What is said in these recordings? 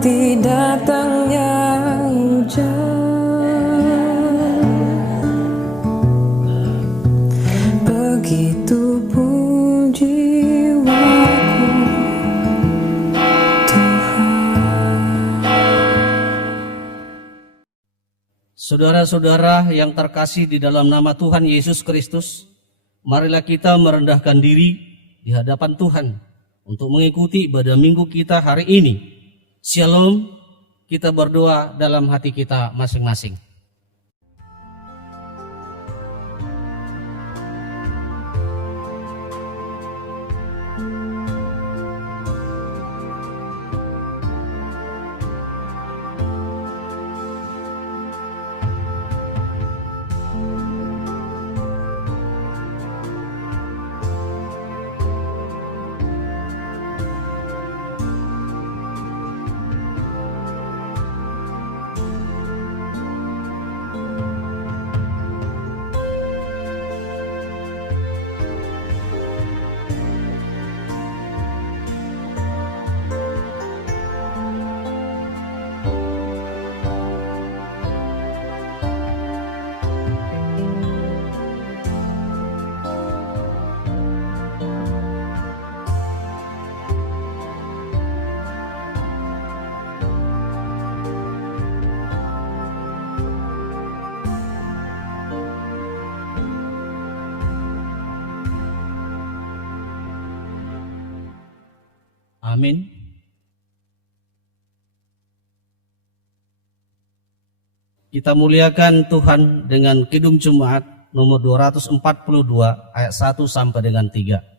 menanti datangnya hujan, begitupun jiwaku, Tuhan. Saudara-saudara yang terkasih di dalam nama Tuhan Yesus Kristus, marilah kita merendahkan diri di hadapan Tuhan untuk mengikuti ibadah minggu kita hari ini. Shalom, kita berdoa dalam hati kita masing-masing. Amin. Kita muliakan Tuhan dengan Kidung Jemaat nomor 242 ayat 1 sampai dengan 3.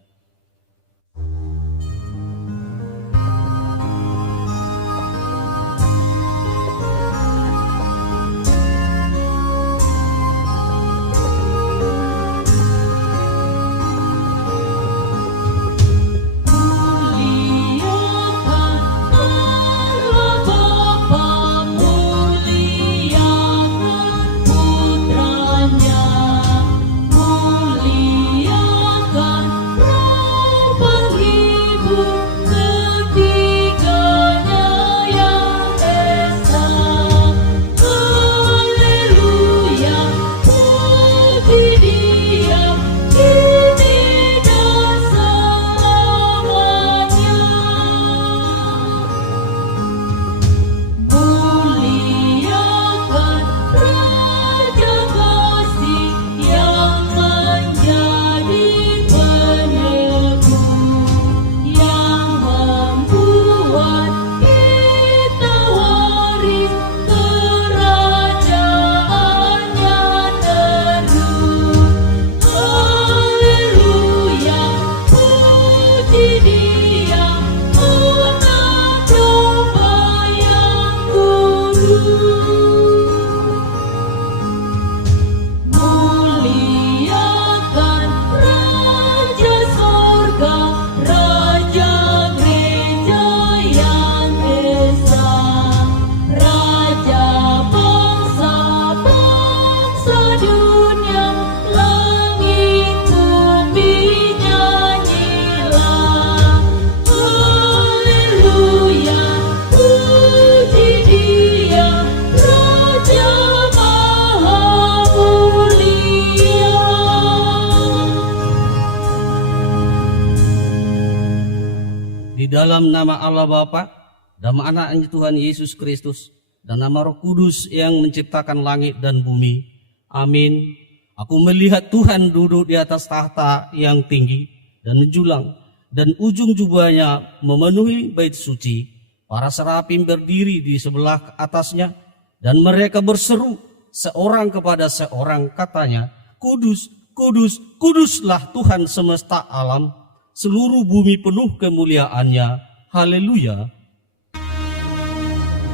Dalam nama Allah Bapa, nama Anaknya Tuhan Yesus Kristus, dan nama Roh Kudus yang menciptakan langit dan bumi. Amin. Aku melihat Tuhan duduk di atas tahta yang tinggi dan menjulang, dan ujung jubahnya memenuhi bait suci. Para serafim berdiri di sebelah atasnya, dan mereka berseru seorang kepada seorang, katanya, Kudus, kudus, kuduslah Tuhan semesta alam. Seluruh bumi penuh kemuliaannya. Haleluya.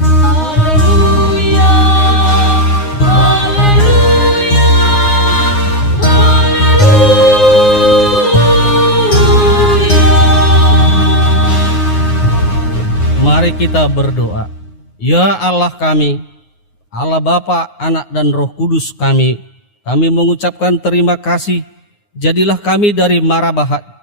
Haleluya. Haleluya. Haleluya. Mari kita berdoa. Ya Allah kami, Allah Bapa, Anak dan Roh Kudus kami mengucapkan terima kasih. Jadilah kami dari mara bahaya.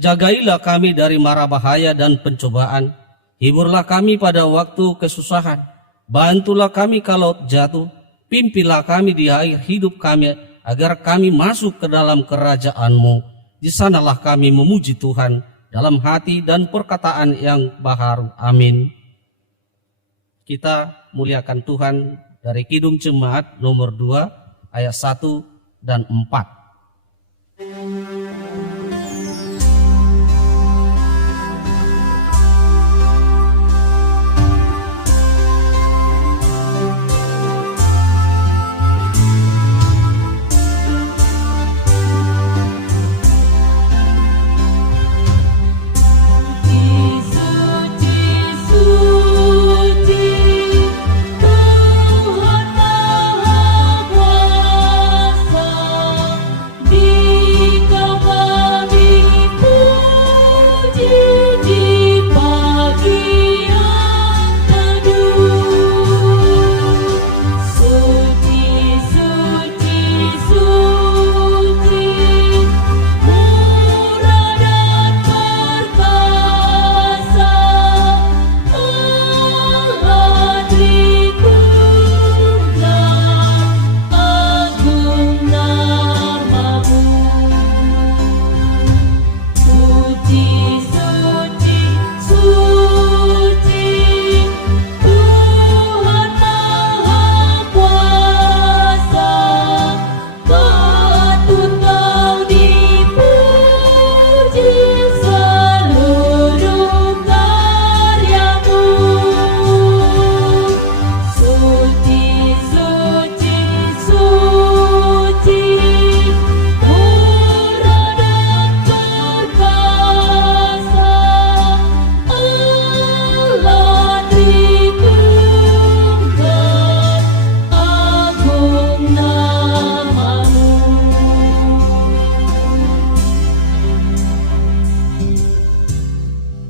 Jagailah kami dari mara bahaya dan pencobaan, Hiburlah kami pada waktu kesusahan. Bantulah kami kalau jatuh. Pimpilah kami di akhir hidup kami, agar kami masuk ke dalam kerajaan-Mu. Di sanalah kami memuji Tuhan dalam hati dan perkataan yang baharu. Amin. Kita muliakan Tuhan dari Kidung Jemaat nomor 2 ayat 1 dan 4.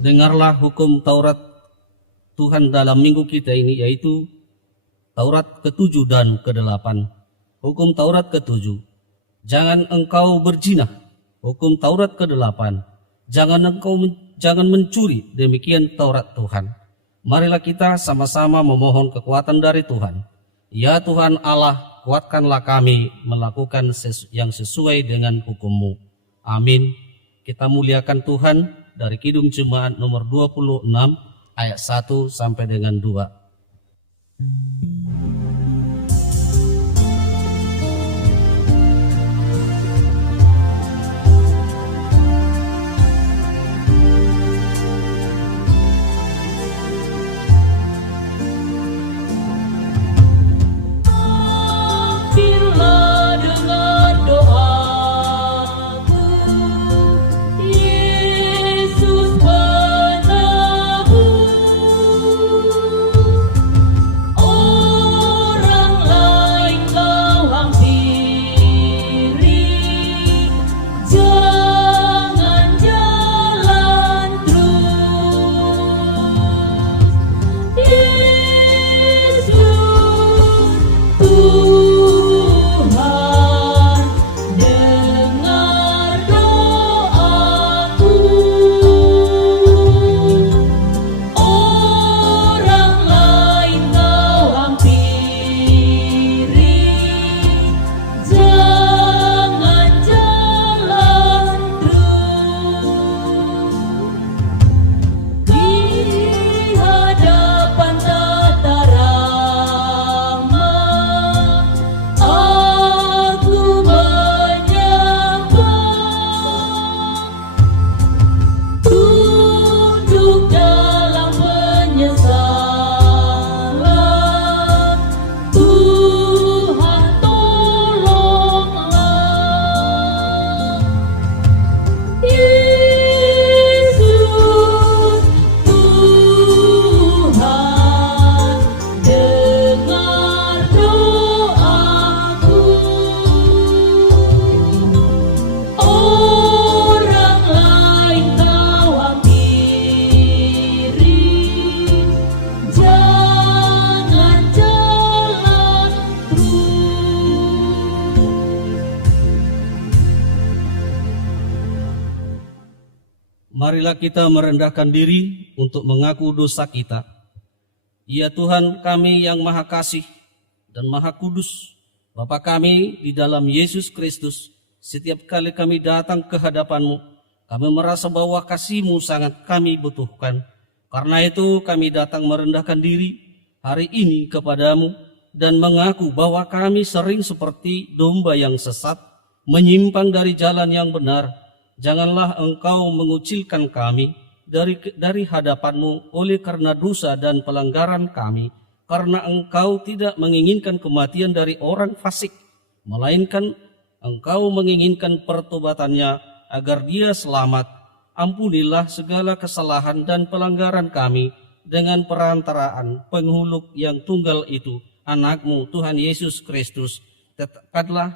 Dengarlah hukum Taurat Tuhan dalam minggu kita ini, yaitu Taurat ke-7 dan ke-8. Hukum Taurat ke-7, jangan engkau berzina. Hukum Taurat ke-8, jangan mencuri. Demikian Taurat Tuhan. Marilah kita sama-sama memohon kekuatan dari Tuhan. Ya Tuhan Allah, kuatkanlah kami melakukan yang sesuai dengan hukum-Mu. Amin. Kita muliakan Tuhan dari Kidung Jemaat nomor 26 ayat 1 sampai dengan 2. Bila dengar doaku, Yesus penebus. Oh Marilah kita merendahkan diri untuk mengaku dosa kita. Ya Tuhan kami yang Maha Kasih dan Maha Kudus, Bapa kami di dalam Yesus Kristus, setiap kali kami datang ke hadapan-Mu, kami merasa bahwa kasih-Mu sangat kami butuhkan. Karena itu kami datang merendahkan diri hari ini kepadamu dan mengaku bahwa kami sering seperti domba yang sesat, menyimpang dari jalan yang benar. Janganlah Engkau mengucilkan kami dari hadapan-Mu oleh karena dosa dan pelanggaran kami, karena Engkau tidak menginginkan kematian dari orang fasik, melainkan Engkau menginginkan pertobatannya agar dia selamat. Ampunilah segala kesalahan dan pelanggaran kami dengan perantaraan penghulu yang tunggal itu, Anak-Mu Tuhan Yesus Kristus. Tetapkanlah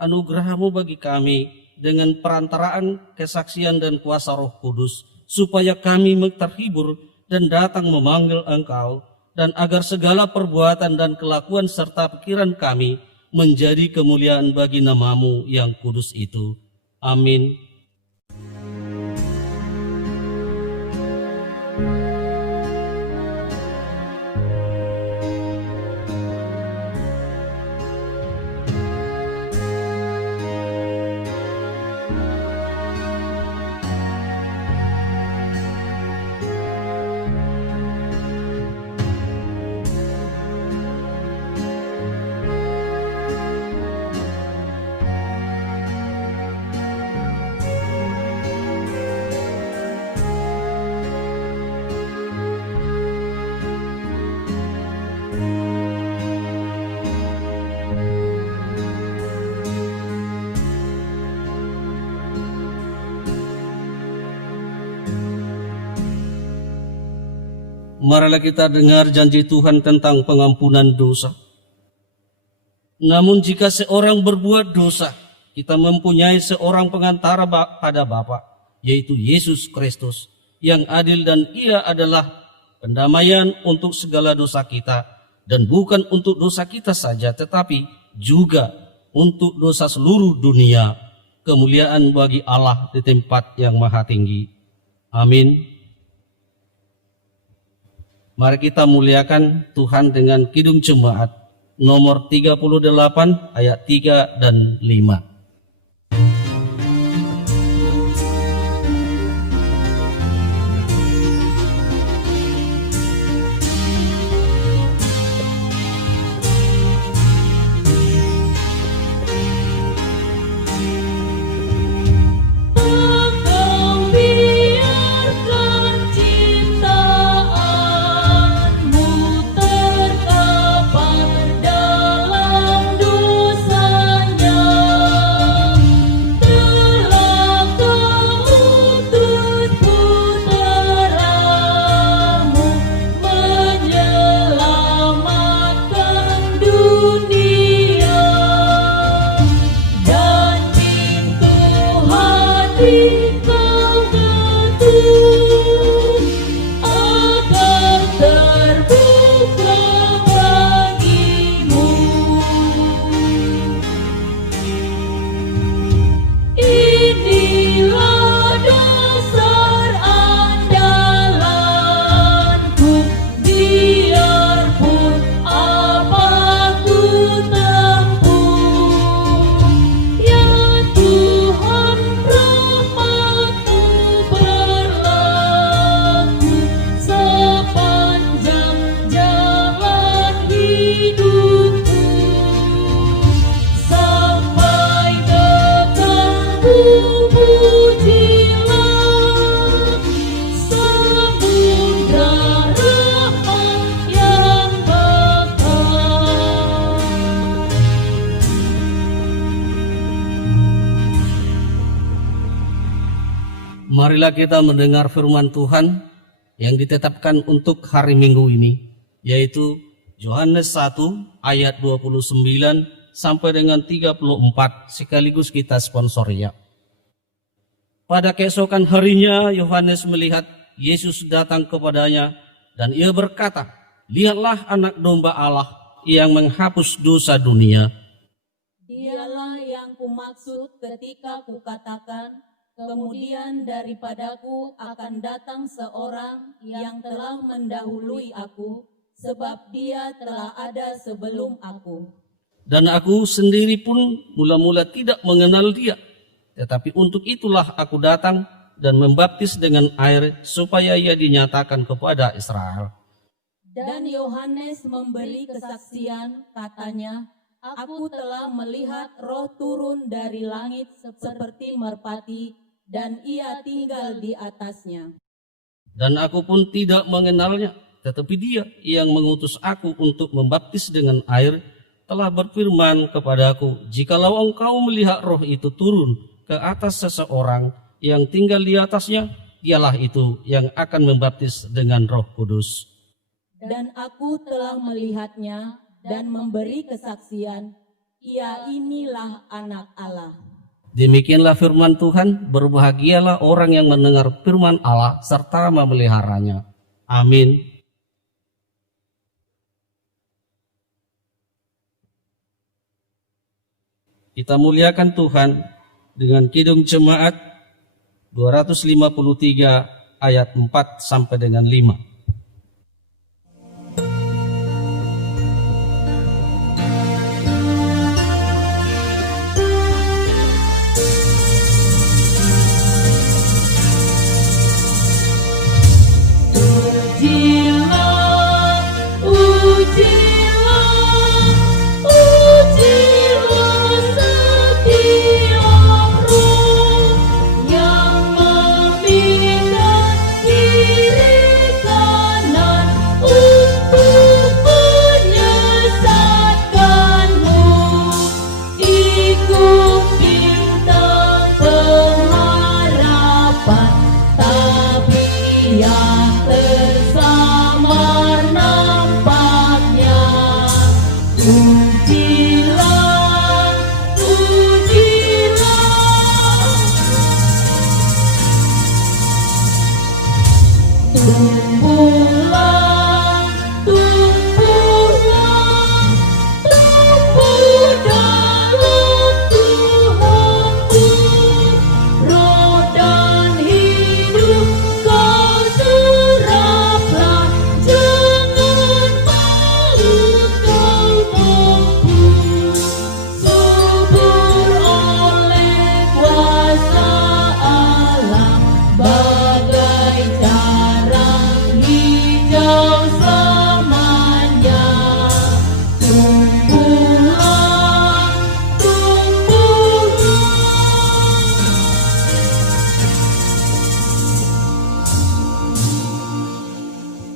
anugerah-Mu bagi kami dengan perantaraan kesaksian dan kuasa Roh Kudus, supaya kami terhibur dan datang memanggil Engkau, dan agar segala perbuatan dan kelakuan serta pikiran kami menjadi kemuliaan bagi nama-Mu yang kudus itu. Amin. Marilah kita dengar janji Tuhan tentang pengampunan dosa. Namun jika seorang berbuat dosa, kita mempunyai seorang pengantara pada Bapa, yaitu Yesus Kristus, yang adil, dan Ia adalah pendamaian untuk segala dosa kita, dan bukan untuk dosa kita saja, tetapi juga untuk dosa seluruh dunia. Kemuliaan bagi Allah di tempat yang maha tinggi. Amin. Mari kita muliakan Tuhan dengan Kidung Jemaat nomor 38 ayat 3 dan 5. Marilah kita mendengar firman Tuhan yang ditetapkan untuk hari Minggu ini, yaitu Yohanes 1 ayat 29 sampai dengan 34, sekaligus kita sponsor ya. Pada keesokan harinya Yohanes melihat Yesus datang kepadanya dan ia berkata, "Lihatlah anak domba Allah yang menghapus dosa dunia." Dialah yang kumaksud ketika kukatakan, Kemudian daripadaku akan datang seorang yang telah mendahului aku, sebab dia telah ada sebelum aku. Dan aku sendiri pun mula-mula tidak mengenal dia. Tetapi untuk itulah aku datang dan membaptis dengan air supaya ia dinyatakan kepada Israel. Dan Yohanes memberi kesaksian, katanya, aku telah melihat Roh turun dari langit seperti merpati, dan ia tinggal di atasnya. Dan aku pun tidak mengenalnya, tetapi dia yang mengutus aku untuk membaptis dengan air telah berfirman kepadaku, jikalau engkau melihat Roh itu turun ke atas seseorang yang tinggal di atasnya, dialah itu yang akan membaptis dengan Roh Kudus. Dan aku telah melihatnya dan memberi kesaksian, ia inilah Anak Allah. Demikianlah firman Tuhan, berbahagialah orang yang mendengar firman Allah serta memeliharanya. Amin. Kita muliakan Tuhan dengan Kidung Jemaat 253 ayat 4 sampai dengan 5.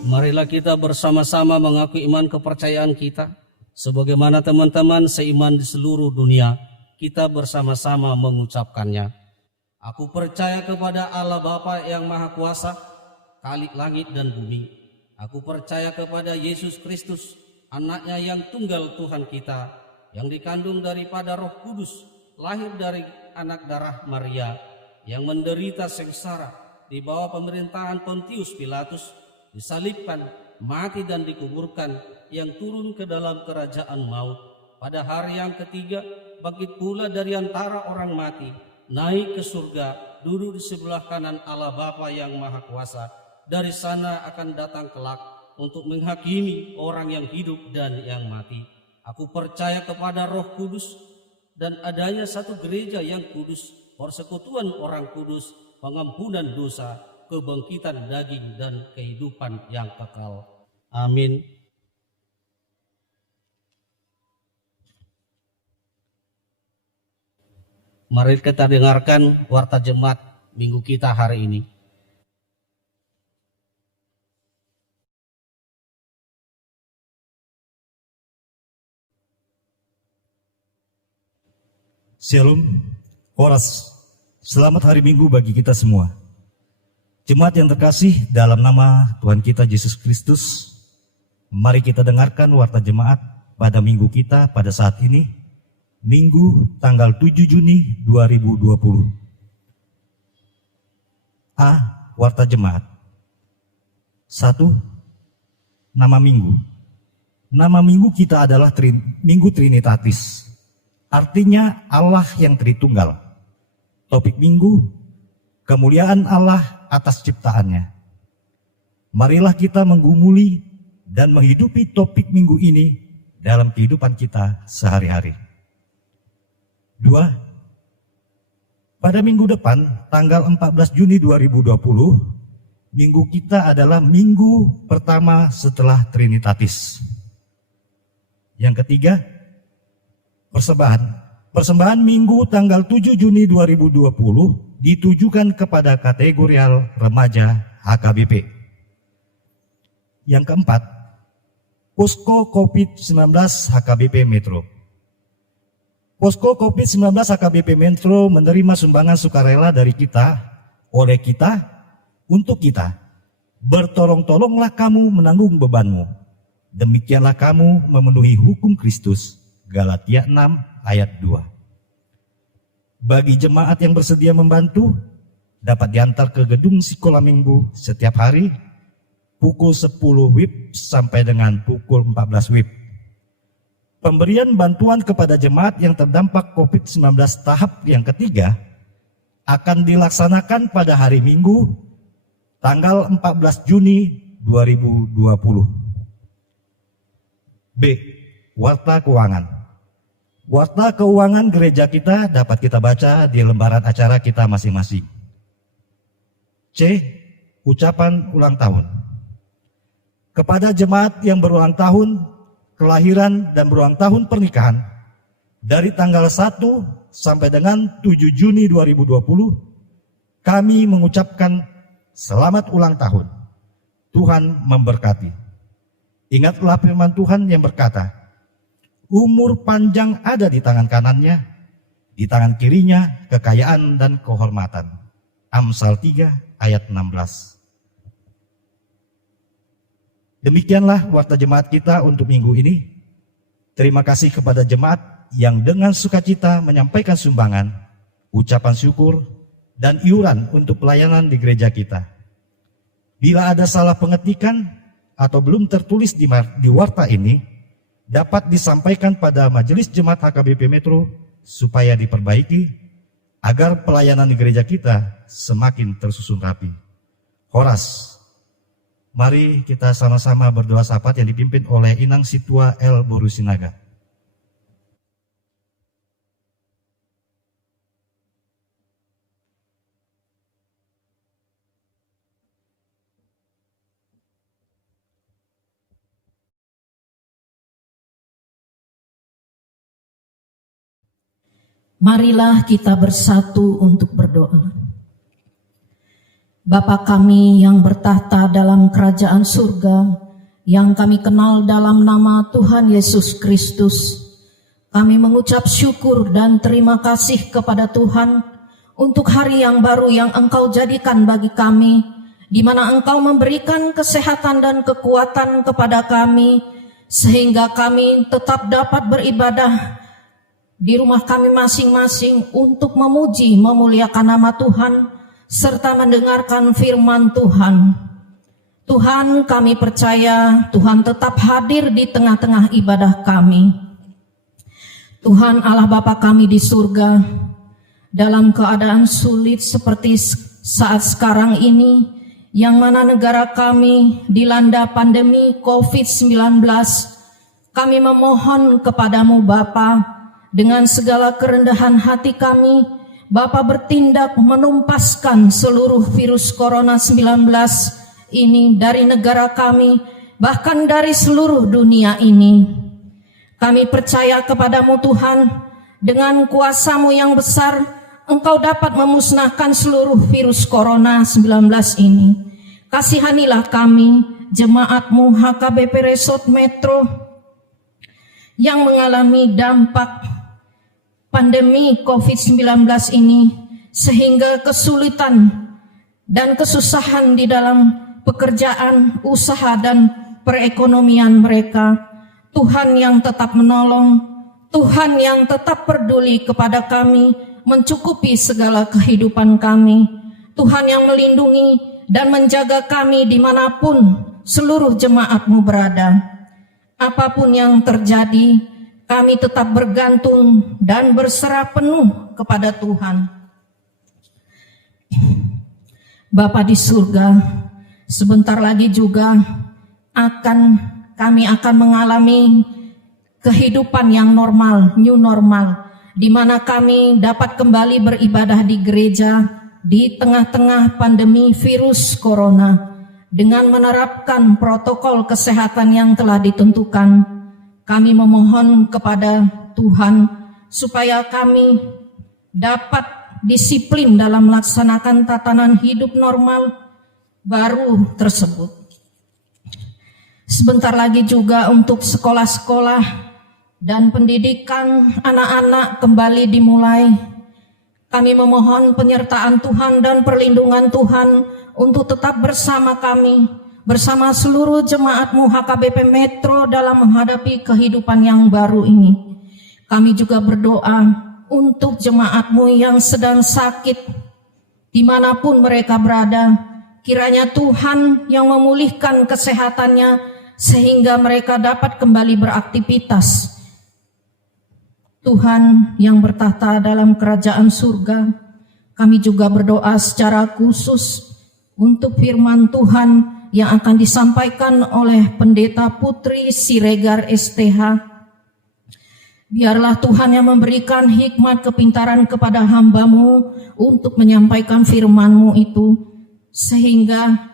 Marilah kita bersama-sama mengaku iman kepercayaan kita. Sebagaimana teman-teman seiman di seluruh dunia, kita bersama-sama mengucapkannya. Aku percaya kepada Allah Bapa yang Maha Kuasa, Khalik langit dan bumi. Aku percaya kepada Yesus Kristus, anaknya yang tunggal Tuhan kita, yang dikandung daripada Roh Kudus, lahir dari anak darah Maria, yang menderita sengsara di bawah pemerintahan Pontius Pilatus, disalibkan, mati dan dikuburkan, yang turun ke dalam kerajaan maut. Pada hari yang ketiga, bangkit pula dari antara orang mati, naik ke surga, duduk di sebelah kanan Allah Bapa yang Maha Kuasa. Dari sana akan datang kelak untuk menghakimi orang yang hidup dan yang mati. Aku percaya kepada Roh Kudus dan adanya satu gereja yang kudus, persekutuan orang kudus, pengampunan dosa, kebangkitan daging dan kehidupan yang kekal. Amin. Mari kita dengarkan warta jemaat minggu kita hari ini. Shalom, Koras. Selamat hari Minggu bagi kita semua. Jemaat yang terkasih, dalam nama Tuhan kita Yesus Kristus, mari kita dengarkan warta jemaat pada minggu kita pada saat ini, Minggu tanggal 7 Juni 2020. A. Warta jemaat. 1. Nama minggu. Nama minggu kita adalah Minggu Trinitatis. Artinya Allah yang Tritunggal. Topik minggu, kemuliaan Allah atas ciptaannya. Marilah kita menggumuli dan menghidupi topik minggu ini dalam kehidupan kita sehari-hari. 2. Pada minggu depan, tanggal 14 Juni 2020, minggu kita adalah minggu pertama setelah Trinitatis. Yang ketiga, persembahan. Persembahan minggu tanggal 7 Juni 2020 ditujukan kepada kategorial remaja HKBP. Yang keempat, Posko COVID-19 HKBP Metro. Posko COVID-19 HKBP Metro menerima sumbangan sukarela dari kita, oleh kita, untuk kita. Bertolong-tolonglah kamu menanggung bebanmu. Demikianlah kamu memenuhi hukum Kristus. Galatia 6 ayat 2. Bagi jemaat yang bersedia membantu, dapat diantar ke gedung Sekolah Minggu setiap hari pukul 10 WIB sampai dengan pukul 14 WIB. Pemberian bantuan kepada jemaat yang terdampak COVID-19 tahap yang ketiga akan dilaksanakan pada hari Minggu tanggal 14 Juni 2020. B. Warta keuangan. Warta keuangan gereja kita dapat kita baca di lembaran acara kita masing-masing. C. Ucapan ulang tahun. Kepada jemaat yang berulang tahun kelahiran dan berulang tahun pernikahan dari tanggal 1 sampai dengan 7 Juni 2020, kami mengucapkan selamat ulang tahun. Tuhan memberkati. Ingatlah firman Tuhan yang berkata, umur panjang ada di tangan kanannya, di tangan kirinya kekayaan dan kehormatan. Amsal 3 ayat 16. Demikianlah warta jemaat kita untuk minggu ini. Terima kasih kepada jemaat yang dengan sukacita menyampaikan sumbangan, ucapan syukur, dan iuran untuk pelayanan di gereja kita. Bila ada salah pengetikan atau belum tertulis di warta ini, dapat disampaikan pada Majelis Jemaat HKBP Metro supaya diperbaiki agar pelayanan di gereja kita semakin tersusun rapi. Horas, mari kita sama-sama berdoa syafaat yang dipimpin oleh Inang Situa L. Borusinaga. Marilah kita bersatu untuk berdoa. Bapa kami yang bertahta dalam kerajaan surga, yang kami kenal dalam nama Tuhan Yesus Kristus, kami mengucap syukur dan terima kasih kepada Tuhan untuk hari yang baru yang Engkau jadikan bagi kami, di mana Engkau memberikan kesehatan dan kekuatan kepada kami, sehingga kami tetap dapat beribadah di rumah kami masing-masing untuk memuji, memuliakan nama Tuhan, serta mendengarkan firman Tuhan. Tuhan, kami percaya Tuhan tetap hadir di tengah-tengah ibadah kami. Tuhan Allah Bapa kami di surga, dalam keadaan sulit seperti saat sekarang ini, yang mana negara kami dilanda pandemi COVID-19, kami memohon kepadamu Bapa, dengan segala kerendahan hati kami, Bapa bertindak menumpaskan seluruh virus Corona 19 ini dari negara kami, bahkan dari seluruh dunia ini. Kami percaya kepadamu Tuhan, dengan kuasa-Mu yang besar, Engkau dapat memusnahkan seluruh virus Corona 19 ini. Kasihanilah kami, jemaat-Mu HKBP Resort Metro, yang mengalami dampak pandemi COVID-19 ini, sehingga kesulitan dan kesusahan di dalam pekerjaan, usaha, dan perekonomian mereka. Tuhan yang tetap menolong, Tuhan yang tetap peduli kepada kami, mencukupi segala kehidupan kami. Tuhan yang melindungi dan menjaga kami dimanapun seluruh jemaat-Mu berada. Apapun yang terjadi, kami tetap bergantung dan berserah penuh kepada Tuhan. Bapa di surga, sebentar lagi juga kami akan mengalami kehidupan yang normal, new normal, di mana kami dapat kembali beribadah di gereja di tengah-tengah pandemi virus corona dengan menerapkan protokol kesehatan yang telah ditentukan. Kami memohon kepada Tuhan supaya kami dapat disiplin dalam melaksanakan tatanan hidup normal baru tersebut. Sebentar lagi juga untuk sekolah-sekolah dan pendidikan anak-anak kembali dimulai. Kami memohon penyertaan Tuhan dan perlindungan Tuhan untuk tetap bersama kami, bersama seluruh jemaat-Mu HKBP Metro dalam menghadapi kehidupan yang baru ini. Kami juga berdoa untuk jemaat-Mu yang sedang sakit, dimanapun mereka berada, kiranya Tuhan yang memulihkan kesehatannya sehingga mereka dapat kembali beraktivitas. Tuhan yang bertahta dalam kerajaan surga, kami juga berdoa secara khusus untuk firman Tuhan yang akan disampaikan oleh Pendeta Putri Siregar STH. Biarlah Tuhan yang memberikan hikmat kepintaran kepada hamba-Mu untuk menyampaikan firman-Mu itu, sehingga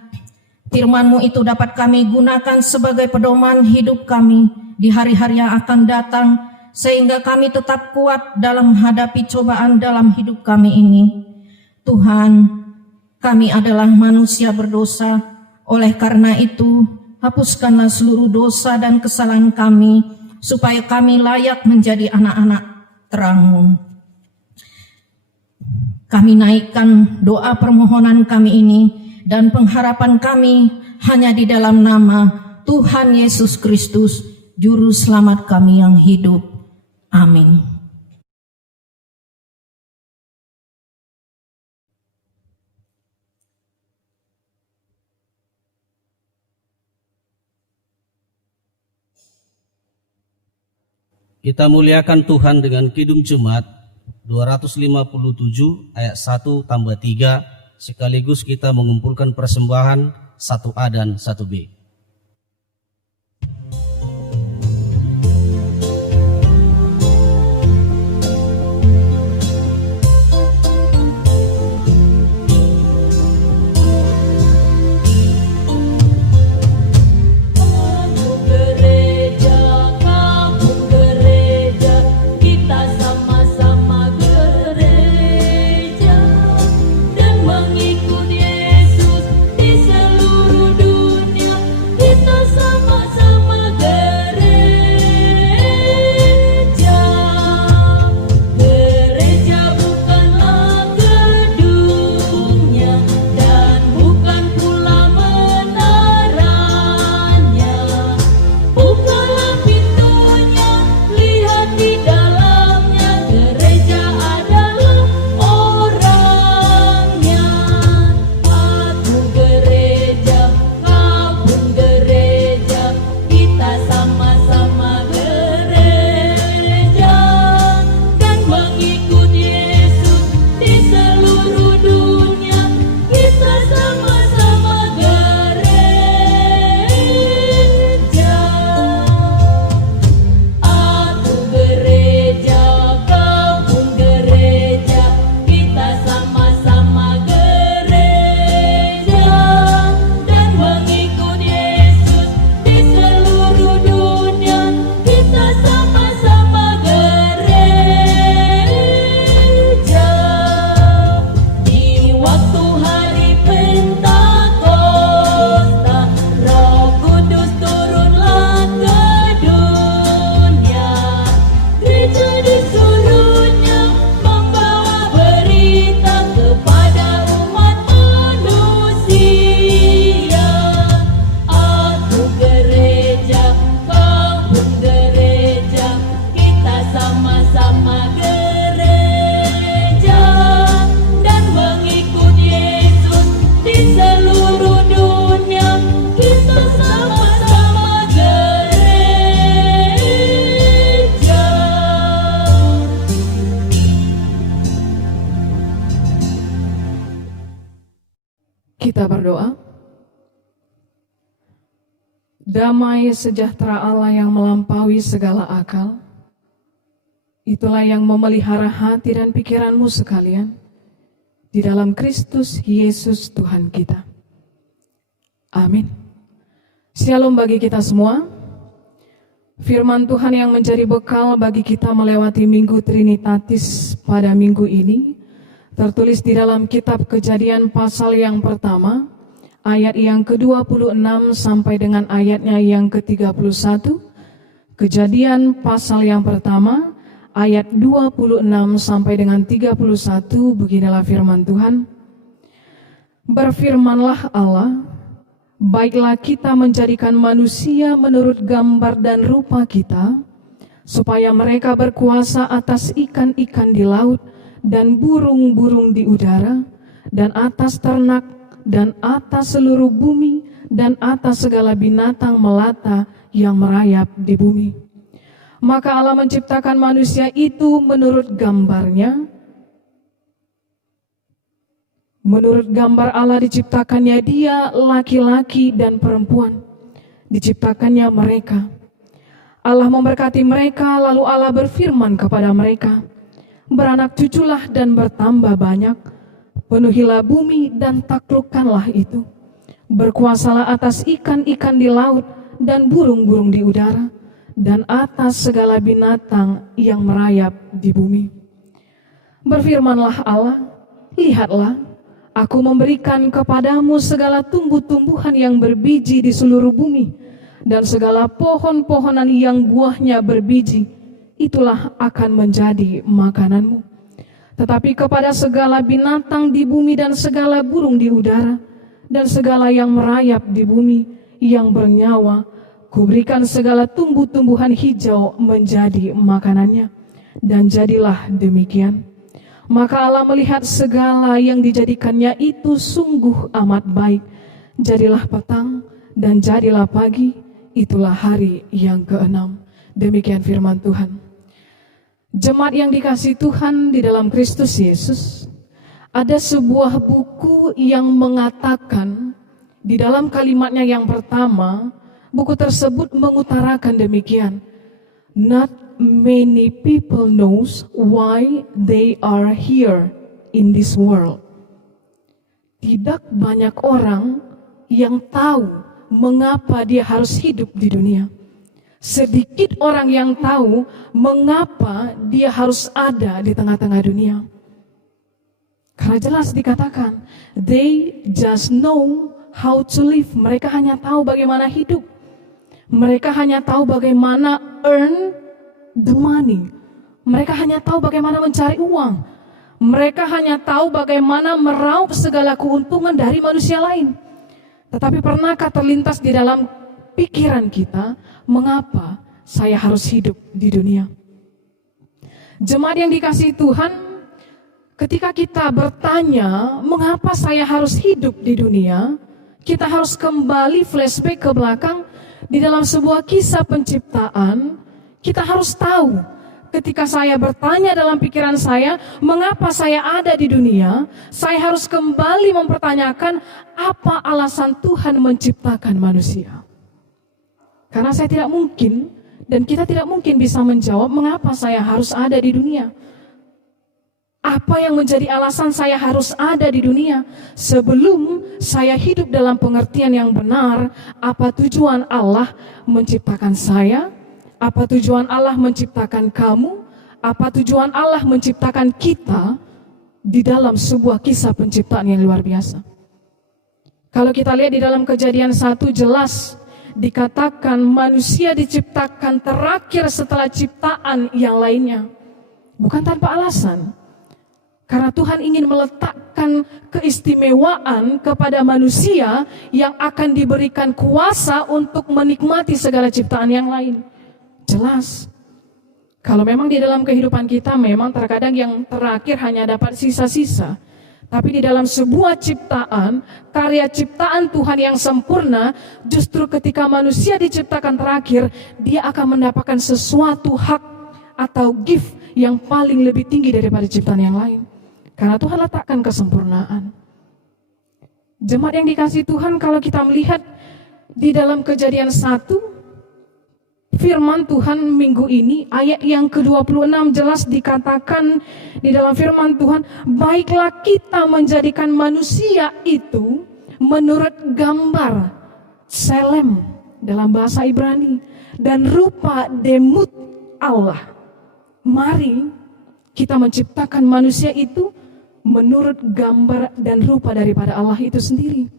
firman-Mu itu dapat kami gunakan sebagai pedoman hidup kami di hari-hari yang akan datang, sehingga kami tetap kuat dalam menghadapi cobaan dalam hidup kami ini. Tuhan, kami adalah manusia berdosa, oleh karena itu hapuskanlah seluruh dosa dan kesalahan kami, supaya kami layak menjadi anak-anak terang-Mu. Kami naikkan doa permohonan kami ini dan pengharapan kami hanya di dalam nama Tuhan Yesus Kristus, Juru Selamat kami yang hidup. Amin. Kita muliakan Tuhan dengan Kidung Jemaat 257 ayat 1 tambah 3, sekaligus kita mengumpulkan persembahan 1A dan 1B. Mengikut Yesus di seluruh dunia. kita berdoa. Damai sejahtera Allah yang melampaui segala akal, itulah yang memelihara hati dan pikiranmu sekalian, di dalam Kristus Yesus Tuhan kita. Amin. Shalom bagi kita semua. Firman Tuhan yang menjadi bekal bagi kita melewati Minggu Trinitatis pada minggu ini, tertulis di dalam kitab Kejadian pasal yang pertama, ayat yang ke-26 sampai dengan ayatnya yang ke-31. Kejadian pasal yang pertama, ayat 26 sampai dengan 31, beginilah firman Tuhan. Berfirmanlah Allah, baiklah kita menjadikan manusia menurut gambar dan rupa kita, supaya mereka berkuasa atas ikan-ikan di laut dan burung-burung di udara, dan atas ternak, dan atas seluruh bumi, dan atas segala binatang melata yang merayap di bumi. Maka Allah menciptakan manusia itu menurut gambarnya. Menurut gambar Allah diciptakannya dia, laki-laki dan perempuan. Diciptakannya mereka. Allah memberkati mereka, lalu Allah berfirman kepada mereka, beranak cuculah dan bertambah banyak, penuhilah bumi dan taklukkanlah itu. Berkuasalah atas ikan-ikan di laut dan burung-burung di udara, dan atas segala binatang yang merayap di bumi. Berfirmanlah Allah, lihatlah, aku memberikan kepadamu segala tumbuh-tumbuhan yang berbiji di seluruh bumi, dan segala pohon-pohonan yang buahnya berbiji, itulah akan menjadi makananmu. Tetapi kepada segala binatang di bumi dan segala burung di udara, dan segala yang merayap di bumi yang bernyawa, kuberikan segala tumbuh-tumbuhan hijau menjadi makanannya. Dan jadilah demikian. Maka Allah melihat segala yang dijadikannya itu sungguh amat baik. Jadilah petang dan jadilah pagi, itulah hari yang ke-6. Demikian firman Tuhan. Jemaat yang dikasihi Tuhan di dalam Kristus Yesus, ada sebuah buku yang mengatakan di dalam kalimatnya yang pertama, buku tersebut mengutarakan demikian. Not many people knows why they are here in this world. Tidak banyak orang yang tahu mengapa dia harus hidup di dunia. Sedikit orang yang tahu mengapa dia harus ada di tengah-tengah dunia. Karena jelas dikatakan, they just know how to live. Mereka hanya tahu bagaimana hidup. Mereka hanya tahu bagaimana earn the money. Mereka hanya tahu bagaimana mencari uang. Mereka hanya tahu bagaimana meraup segala keuntungan dari manusia lain. Tetapi pernahkah terlintas di dalam pikiran kita, mengapa saya harus hidup di dunia? Jemaat yang dikasihi Tuhan, ketika kita bertanya, mengapa saya harus hidup di dunia? Kita harus kembali flashback ke belakang di dalam sebuah kisah penciptaan. Kita harus tahu, ketika saya bertanya dalam pikiran saya, mengapa saya ada di dunia? Saya harus kembali mempertanyakan, apa alasan Tuhan menciptakan manusia? Karena saya tidak mungkin, dan kita tidak mungkin bisa menjawab, mengapa saya harus ada di dunia? Apa yang menjadi alasan saya harus ada di dunia? Sebelum saya hidup dalam pengertian yang benar, apa tujuan Allah menciptakan saya? Apa tujuan Allah menciptakan kamu? Apa tujuan Allah menciptakan kita di dalam sebuah kisah penciptaan yang luar biasa? Kalau kita lihat di dalam Kejadian 1 jelas dikatakan manusia diciptakan terakhir setelah ciptaan yang lainnya. Bukan tanpa alasan. Karena Tuhan ingin meletakkan keistimewaan kepada manusia yang akan diberikan kuasa untuk menikmati segala ciptaan yang lain. Jelas. Kalau memang di dalam kehidupan kita memang terkadang yang terakhir hanya dapat sisa-sisa. Tapi di dalam sebuah ciptaan, karya ciptaan Tuhan yang sempurna, justru ketika manusia diciptakan terakhir, dia akan mendapatkan sesuatu hak atau gift yang paling lebih tinggi daripada ciptaan yang lain. Karena Tuhan letakkan kesempurnaan. Jemaat yang dikasihi Tuhan, kalau kita melihat di dalam Kejadian 1, firman Tuhan minggu ini, ayat yang ke-26 jelas dikatakan di dalam firman Tuhan, baiklah kita menjadikan manusia itu menurut gambar Selem dalam bahasa Ibrani dan rupa demut Allah. Mari kita menciptakan manusia itu menurut gambar dan rupa daripada Allah itu sendiri.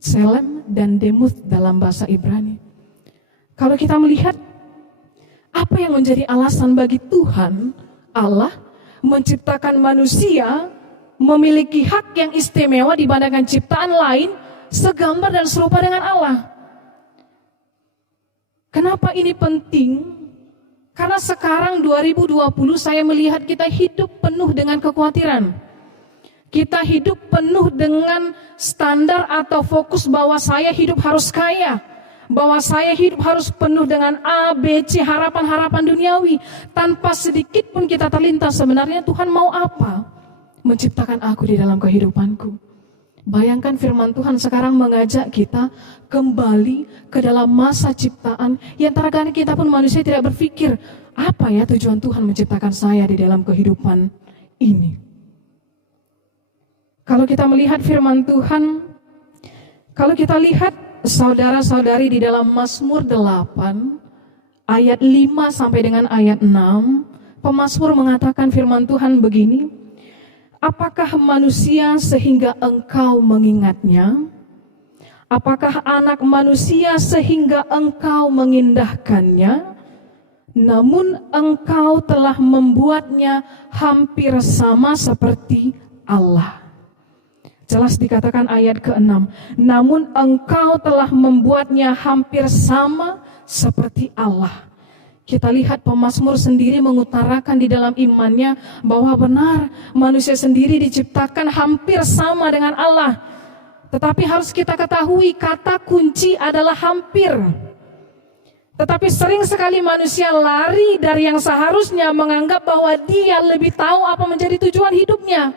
Selem dan demut dalam bahasa Ibrani. Kalau kita melihat apa yang menjadi alasan bagi Tuhan Allah menciptakan manusia memiliki hak yang istimewa dibandingkan ciptaan lain segambar dan serupa dengan Allah. Kenapa ini penting? Karena sekarang 2020 saya melihat kita hidup penuh dengan kekhawatiran. Kita hidup penuh dengan standar atau fokus bahwa saya hidup harus kaya. Bahwa saya hidup harus penuh dengan A, B, C, harapan-harapan duniawi. Tanpa sedikit pun kita terlintas sebenarnya Tuhan mau apa? Menciptakan aku di dalam kehidupanku. Bayangkan firman Tuhan sekarang mengajak kita kembali ke dalam masa ciptaan yang terkadang kita pun manusia tidak berpikir, apa ya tujuan Tuhan menciptakan saya di dalam kehidupan ini. Kalau kita melihat firman Tuhan, kalau kita lihat saudara-saudari di dalam Mazmur 8, ayat 5 sampai dengan ayat 6, pemazmur mengatakan firman Tuhan begini, apakah manusia sehingga engkau mengingatnya? Apakah anak manusia sehingga engkau mengindahkannya? Namun engkau telah membuatnya hampir sama seperti Allah. Jelas dikatakan ayat ke-6, namun engkau telah membuatnya hampir sama seperti Allah. Kita lihat pemazmur sendiri mengutarakan di dalam imannya bahwa benar manusia sendiri diciptakan hampir sama dengan Allah. Tetapi harus kita ketahui kata kunci adalah hampir. Tetapi sering sekali manusia lari dari yang seharusnya menganggap bahwa dia lebih tahu apa menjadi tujuan hidupnya.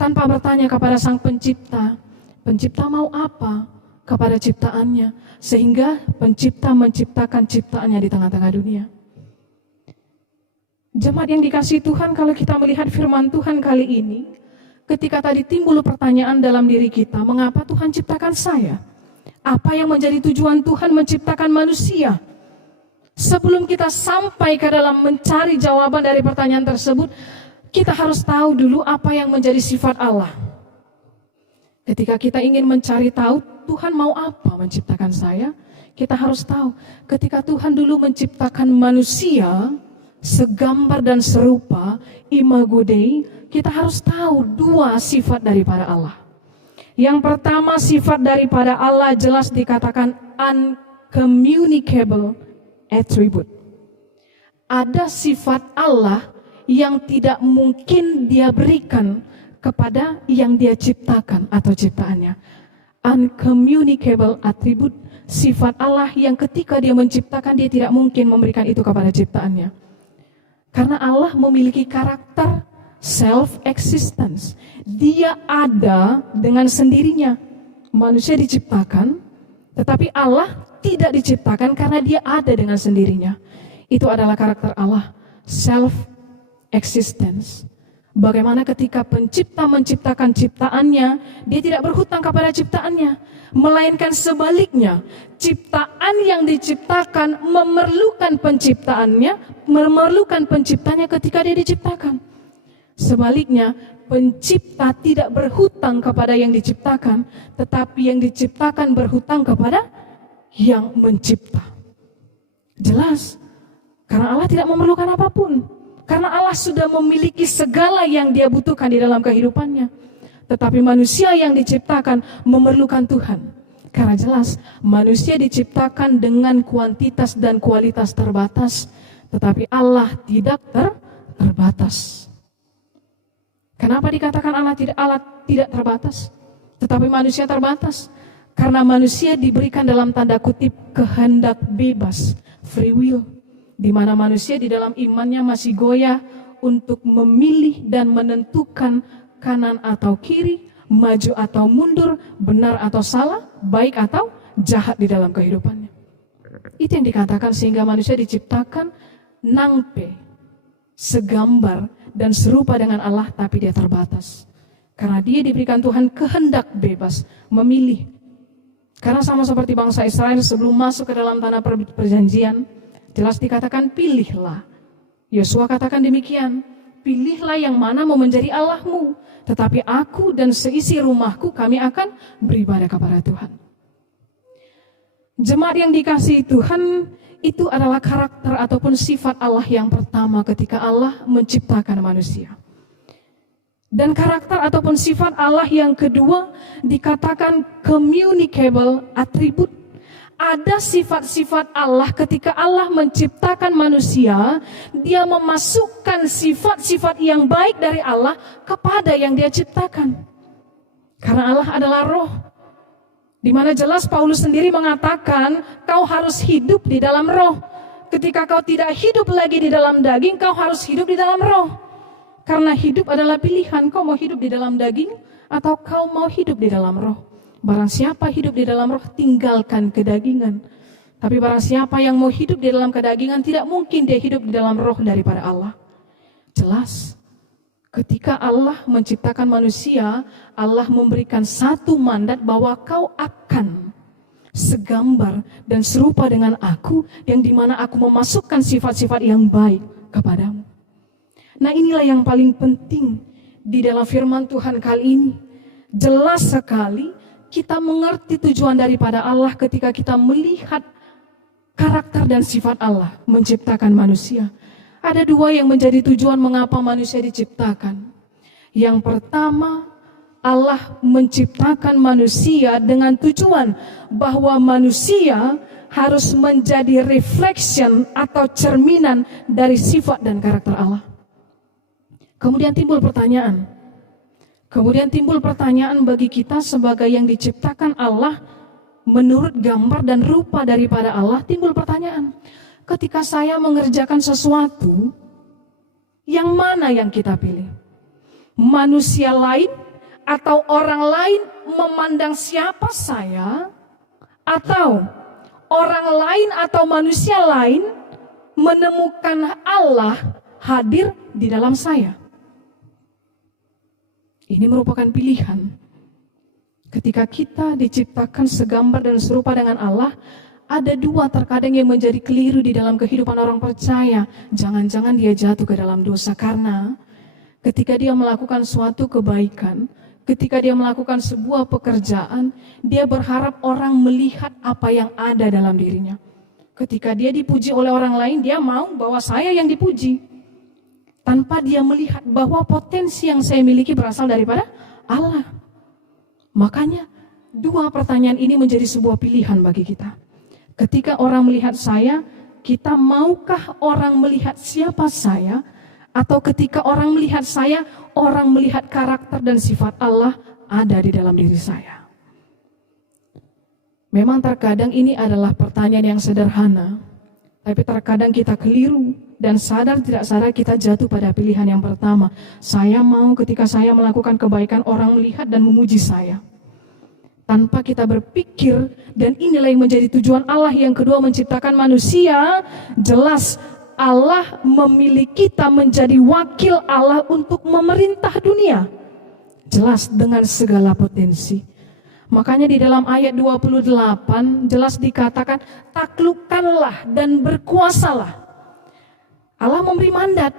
Tanpa bertanya kepada sang pencipta, pencipta mau apa kepada ciptaannya, sehingga pencipta menciptakan ciptaannya di tengah-tengah dunia. Jemaat yang dikasihi Tuhan, kalau kita melihat firman Tuhan kali ini, ketika tadi timbul pertanyaan dalam diri kita, mengapa Tuhan ciptakan saya? Apa yang menjadi tujuan Tuhan menciptakan manusia? Sebelum kita sampai ke dalam mencari jawaban dari pertanyaan tersebut, kita harus tahu dulu apa yang menjadi sifat Allah. Ketika kita ingin mencari tahu Tuhan mau apa menciptakan saya, kita harus tahu ketika Tuhan dulu menciptakan manusia segambar dan serupa, imago Dei, kita harus tahu dua sifat daripada Allah. Yang pertama, sifat daripada Allah jelas dikatakan uncommunicable attribute. Ada sifat Allah yang tidak mungkin dia berikan kepada yang dia ciptakan atau ciptaannya. Uncommunicable attribute, sifat Allah yang ketika dia menciptakan dia tidak mungkin memberikan itu kepada ciptaannya. Karena Allah memiliki karakter self-existence. Dia ada dengan sendirinya. Manusia diciptakan, tetapi Allah tidak diciptakan karena dia ada dengan sendirinya. Itu adalah karakter Allah, self-existence. Bagaimana ketika pencipta menciptakan ciptaannya, dia tidak berhutang kepada ciptaannya, melainkan sebaliknya, ciptaan yang diciptakan memerlukan penciptanya ketika dia diciptakan. Sebaliknya, pencipta tidak berhutang kepada yang diciptakan, tetapi yang diciptakan berhutang kepada yang mencipta. Jelas, karena Allah tidak memerlukan apapun. Karena Allah sudah memiliki segala yang dia butuhkan di dalam kehidupannya. Tetapi manusia yang diciptakan memerlukan Tuhan. Karena jelas manusia diciptakan dengan kuantitas dan kualitas terbatas. Tetapi Allah tidak terbatas. Kenapa dikatakan Allah tidak terbatas? Tetapi manusia terbatas. Karena manusia diberikan dalam tanda kutip kehendak bebas, free will. Di mana manusia di dalam imannya masih goyah untuk memilih dan menentukan kanan atau kiri, maju atau mundur, benar atau salah, baik atau jahat di dalam kehidupannya. Itu yang dikatakan sehingga manusia diciptakan nangpe, segambar dan serupa dengan Allah, tapi dia terbatas. Karena dia diberikan Tuhan kehendak bebas, memilih. Karena sama seperti bangsa Israel sebelum masuk ke dalam tanah perjanjian, jelas dikatakan pilihlah. Yosua katakan demikian, pilihlah yang mana mau menjadi Allahmu, tetapi aku dan seisi rumahku kami akan beribadah kepada Tuhan. Jemaat yang dikasihi Tuhan, itu adalah karakter ataupun sifat Allah yang pertama ketika Allah menciptakan manusia. Dan karakter ataupun sifat Allah yang kedua dikatakan communicable attribute. Ada sifat-sifat Allah ketika Allah menciptakan manusia, dia memasukkan sifat-sifat yang baik dari Allah kepada yang dia ciptakan. Karena Allah adalah roh. Di mana jelas Paulus sendiri mengatakan, kau harus hidup di dalam roh. Ketika kau tidak hidup lagi di dalam daging, kau harus hidup di dalam roh. Karena hidup adalah pilihan, kau mau hidup di dalam daging atau kau mau hidup di dalam roh. Barang siapa hidup di dalam roh, tinggalkan kedagingan. Tapi barang siapa yang mau hidup di dalam kedagingan, tidak mungkin dia hidup di dalam roh daripada Allah. Jelas, ketika Allah menciptakan manusia, Allah memberikan satu mandat bahwa kau akan segambar dan serupa dengan aku, yang dimana aku memasukkan sifat-sifat yang baik kepadamu. Nah, inilah yang paling penting di dalam firman Tuhan kali ini. Jelas sekali kita mengerti tujuan daripada Allah ketika kita melihat karakter dan sifat Allah menciptakan manusia. Ada dua yang menjadi tujuan mengapa manusia diciptakan. Yang pertama, Allah menciptakan manusia dengan tujuan bahwa manusia harus menjadi reflection atau cerminan dari sifat dan karakter Allah. Kemudian timbul pertanyaan bagi kita sebagai yang diciptakan Allah menurut gambar dan rupa daripada Allah. Timbul pertanyaan, ketika saya mengerjakan sesuatu, yang mana yang kita pilih? Manusia lain atau orang lain memandang siapa saya, atau orang lain atau manusia lain menemukan Allah hadir di dalam saya? Ini merupakan pilihan. Ketika kita diciptakan segambar dan serupa dengan Allah, ada dua terkadang yang menjadi keliru di dalam kehidupan orang percaya. Jangan-jangan dia jatuh ke dalam dosa karena ketika dia melakukan suatu kebaikan, ketika dia melakukan sebuah pekerjaan, dia berharap orang melihat apa yang ada dalam dirinya. Ketika dia dipuji oleh orang lain, dia mau bahwa saya yang dipuji. Tanpa dia melihat bahwa potensi yang saya miliki berasal daripada Allah. Makanya dua pertanyaan ini menjadi sebuah pilihan bagi kita. Ketika orang melihat saya, kita maukah orang melihat siapa saya? Atau ketika orang melihat saya, orang melihat karakter dan sifat Allah ada di dalam diri saya? Memang terkadang ini adalah pertanyaan yang sederhana, tapi terkadang kita keliru dan sadar tidak sadar kita jatuh pada pilihan yang pertama. Saya mau ketika saya melakukan kebaikan orang melihat dan memuji saya. Tanpa kita berpikir, dan inilah yang menjadi tujuan Allah yang kedua menciptakan manusia. Jelas Allah memilih kita menjadi wakil Allah untuk memerintah dunia. Jelas dengan segala potensi. Makanya di dalam ayat 28 jelas dikatakan taklukkanlah dan berkuasalah. Allah memberi mandat,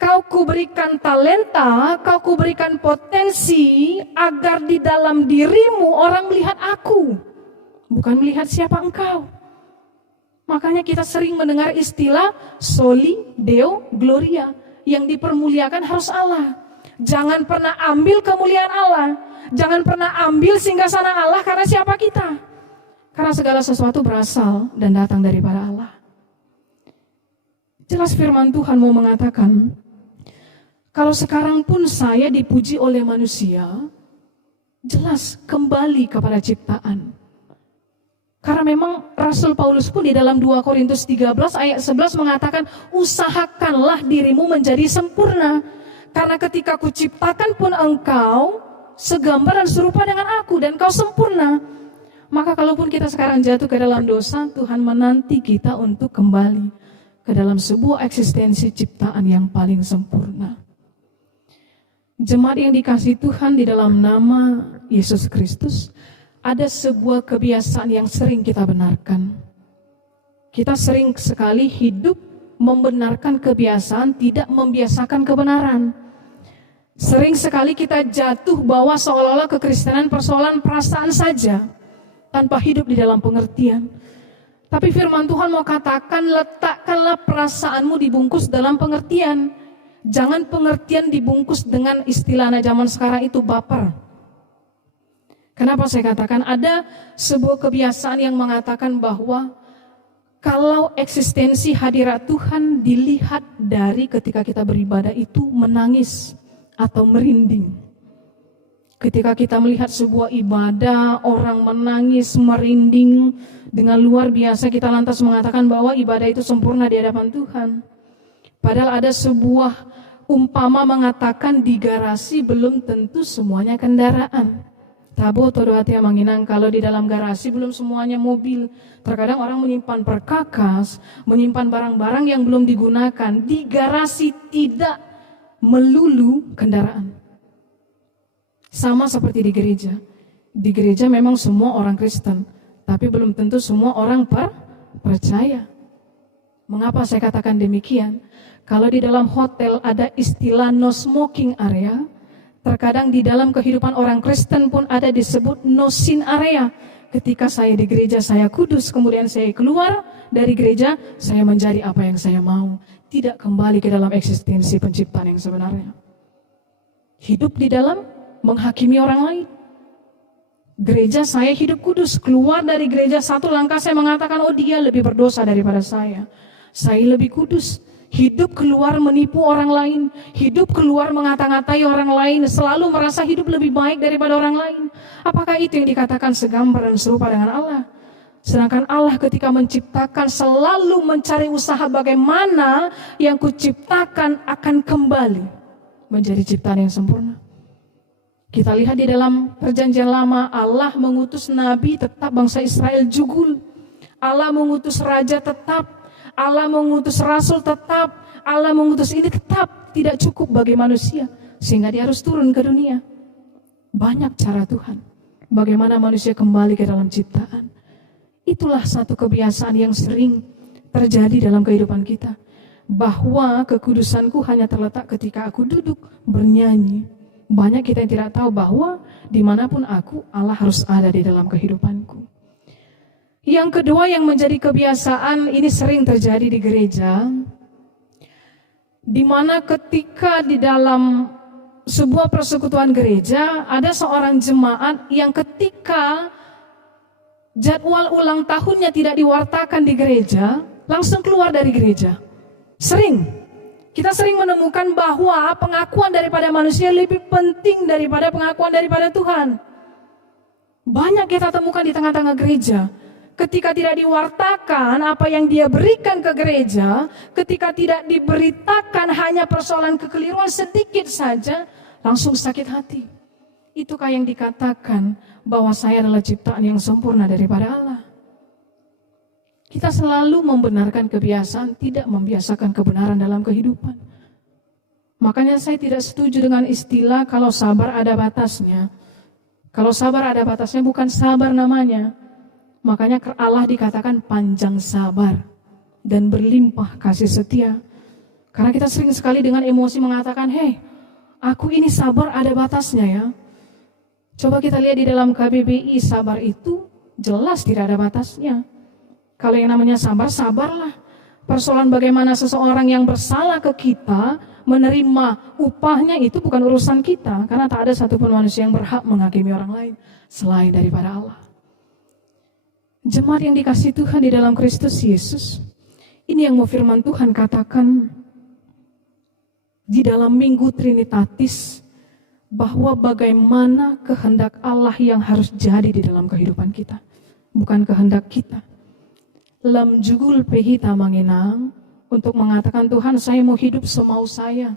kau kuberikan talenta, kau kuberikan potensi agar di dalam dirimu orang melihat aku, bukan melihat siapa engkau. Makanya kita sering mendengar istilah soli deo gloria, yang dipermuliakan harus Allah. Jangan pernah ambil kemuliaan Allah, jangan pernah ambil singgasana Allah karena siapa kita. Karena segala sesuatu berasal dan datang daripada Allah. Jelas firman Tuhan mau mengatakan, kalau sekarang pun saya dipuji oleh manusia, jelas kembali kepada ciptaan. Karena memang Rasul Paulus pun di dalam 2 Korintus 13 ayat 11 mengatakan, usahakanlah dirimu menjadi sempurna. Karena ketika kuciptakan pun engkau segambar dan serupa dengan aku dan kau sempurna. Maka kalaupun kita sekarang jatuh ke dalam dosa, Tuhan menanti kita untuk kembali ke dalam sebuah eksistensi ciptaan yang paling sempurna. Jemaat yang dikasihi Tuhan, di dalam nama Yesus Kristus, ada sebuah kebiasaan yang sering kita benarkan. Kita sering sekali hidup membenarkan kebiasaan, tidak membiasakan kebenaran. Sering sekali kita jatuh bahwa seolah-olah kekristenan persoalan perasaan saja, tanpa hidup di dalam pengertian. Tapi firman Tuhan mau katakan, letakkanlah perasaanmu dibungkus dalam pengertian. Jangan pengertian dibungkus dengan istilah anak zaman sekarang itu baper. Kenapa saya katakan? Ada sebuah kebiasaan yang mengatakan bahwa kalau eksistensi hadirat Tuhan dilihat dari ketika kita beribadah itu menangis atau merinding. Ketika kita melihat sebuah ibadah, orang menangis, merinding dengan luar biasa, kita lantas mengatakan bahwa ibadah itu sempurna di hadapan Tuhan. Padahal ada sebuah umpama mengatakan di garasi belum tentu semuanya kendaraan. Tabo todo hati yang menginang, kalau di dalam garasi belum semuanya mobil. Terkadang orang menyimpan perkakas, menyimpan barang-barang yang belum digunakan. Di garasi tidak melulu kendaraan. Sama seperti di gereja. Di gereja memang semua orang Kristen, tapi belum tentu semua orang percaya. Mengapa saya katakan demikian? Kalau di dalam hotel ada istilah no smoking area, terkadang di dalam kehidupan orang Kristen pun ada disebut no sin area. Ketika saya di gereja saya kudus, kemudian saya keluar dari gereja, saya menjadi apa yang saya mau. Tidak kembali ke dalam eksistensi penciptaan yang sebenarnya. Hidup di dalam menghakimi orang lain. Gereja saya hidup kudus, keluar dari gereja satu langkah saya mengatakan, oh dia lebih berdosa daripada saya. Saya lebih kudus. Hidup keluar menipu orang lain, hidup keluar mengata-ngatai orang lain, selalu merasa hidup lebih baik daripada orang lain. Apakah itu yang dikatakan segambar dan serupa dengan Allah? Sedangkan Allah ketika menciptakan selalu mencari usaha bagaimana yang kuciptakan akan kembali menjadi ciptaan yang sempurna. Kita lihat di dalam perjanjian lama, Allah mengutus nabi tetap bangsa Israel jugul. Allah mengutus raja tetap. Allah mengutus rasul tetap, Allah mengutus ini tetap, tidak cukup bagi manusia, sehingga dia harus turun ke dunia. Banyak cara Tuhan, bagaimana manusia kembali ke dalam ciptaan. Itulah satu kebiasaan yang sering terjadi dalam kehidupan kita, bahwa kekudusanku hanya terletak ketika aku duduk bernyanyi. Banyak kita yang tidak tahu bahwa dimanapun aku, Allah harus ada di dalam kehidupanku. Yang kedua yang menjadi kebiasaan, ini sering terjadi di gereja, di mana ketika di dalam sebuah persekutuan gereja, ada seorang jemaat yang ketika jadwal ulang tahunnya tidak diwartakan di gereja, langsung keluar dari gereja. Kita sering menemukan bahwa pengakuan daripada manusia lebih penting daripada pengakuan daripada Tuhan. Banyak kita temukan di tengah-tengah gereja. Ketika tidak diwartakan apa yang dia berikan ke gereja, ketika tidak diberitakan hanya persoalan kekeliruan sedikit saja, langsung sakit hati. Itukah yang dikatakan bahwa saya adalah ciptaan yang sempurna daripada Allah? Kita selalu membenarkan kebiasaan, tidak membiasakan kebenaran dalam kehidupan. Makanya saya tidak setuju dengan istilah kalau sabar ada batasnya. Kalau sabar ada batasnya bukan sabar namanya. Makanya Allah dikatakan panjang sabar dan berlimpah kasih setia. Karena kita sering sekali dengan emosi mengatakan, hei, aku ini sabar ada batasnya ya. Coba kita lihat di dalam KBBI, sabar itu jelas tidak ada batasnya. Kalau yang namanya sabar, sabarlah. Persoalan bagaimana seseorang yang bersalah ke kita menerima upahnya itu bukan urusan kita. Karena tak ada satupun manusia yang berhak menghakimi orang lain selain daripada Allah. Jemaat yang dikasihi Tuhan di dalam Kristus Yesus, ini yang mau firman Tuhan katakan di dalam Minggu Trinitatis, bahwa bagaimana kehendak Allah yang harus jadi di dalam kehidupan kita, bukan kehendak kita. Lam jugul pehita manginang, untuk mengatakan Tuhan saya mau hidup semau saya.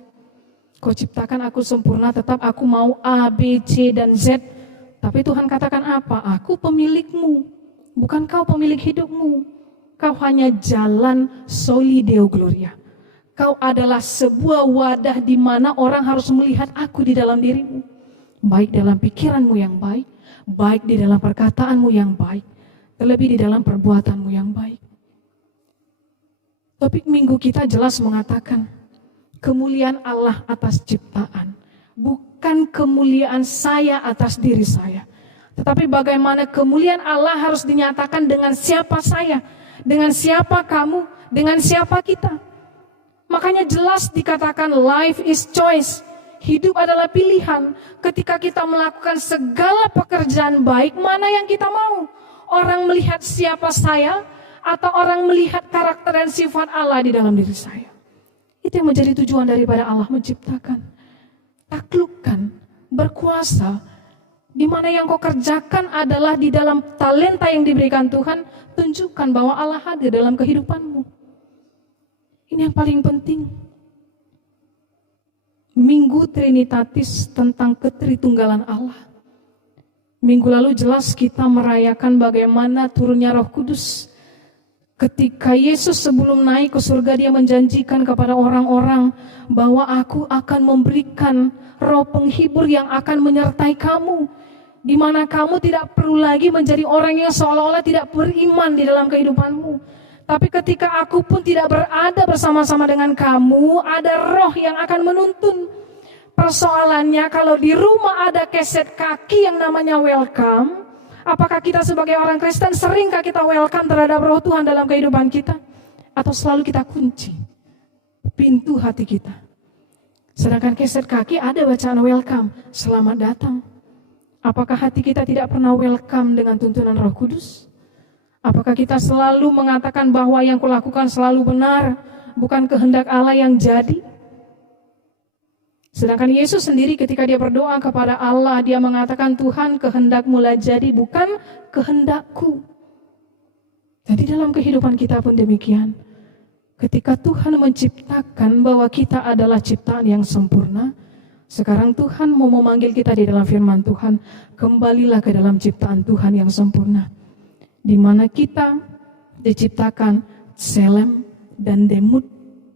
Kau ciptakan aku sempurna, tetap aku mau A, B, C, dan Z. Tapi Tuhan katakan apa? Aku pemilikmu, bukan kau pemilik hidupmu. Kau hanya jalan soli Deo Gloria. Kau adalah sebuah wadah di mana orang harus melihat aku di dalam dirimu. Baik dalam pikiranmu yang baik, baik di dalam perkataanmu yang baik, terlebih di dalam perbuatanmu yang baik. Topik minggu kita jelas mengatakan, kemuliaan Allah atas ciptaan, bukan kemuliaan saya atas diri saya. Tetapi bagaimana kemuliaan Allah harus dinyatakan dengan siapa saya, dengan siapa kamu, dengan siapa kita. Makanya jelas dikatakan life is choice. Hidup adalah pilihan. Ketika kita melakukan segala pekerjaan baik, mana yang kita mau? Orang melihat siapa saya, atau orang melihat karakter dan sifat Allah di dalam diri saya. Itu yang menjadi tujuan daripada Allah menciptakan. Taklukkan, berkuasa, di mana yang kau kerjakan adalah di dalam talenta yang diberikan Tuhan, tunjukkan bahwa Allah hadir dalam kehidupanmu. Ini yang paling penting. Minggu Trinitatis tentang ketritunggalan Allah. Minggu lalu jelas kita merayakan bagaimana turunnya Roh Kudus. Ketika Yesus sebelum naik ke surga, dia menjanjikan kepada orang-orang bahwa aku akan memberikan Roh penghibur yang akan menyertai kamu. Di mana kamu tidak perlu lagi menjadi orang yang seolah-olah tidak beriman di dalam kehidupanmu. Tapi ketika aku pun tidak berada bersama-sama dengan kamu, ada roh yang akan menuntun. Persoalannya kalau di rumah ada keset kaki yang namanya welcome, apakah kita sebagai orang Kristen seringkah kita welcome terhadap roh Tuhan dalam kehidupan kita? Atau selalu kita kunci pintu hati kita? Sedangkan keset kaki ada bacaan welcome, selamat datang. Apakah hati kita tidak pernah welcome dengan tuntunan Roh Kudus? Apakah kita selalu mengatakan bahwa yang kulakukan selalu benar, bukan kehendak Allah yang jadi? Sedangkan Yesus sendiri ketika dia berdoa kepada Allah, dia mengatakan, Tuhan kehendak-Mu lah jadi, bukan kehendakku. Jadi dalam kehidupan kita pun demikian. Ketika Tuhan menciptakan bahwa kita adalah ciptaan yang sempurna, sekarang Tuhan mau memanggil kita di dalam firman Tuhan, kembalilah ke dalam ciptaan Tuhan yang sempurna. Di mana kita diciptakan selem dan demut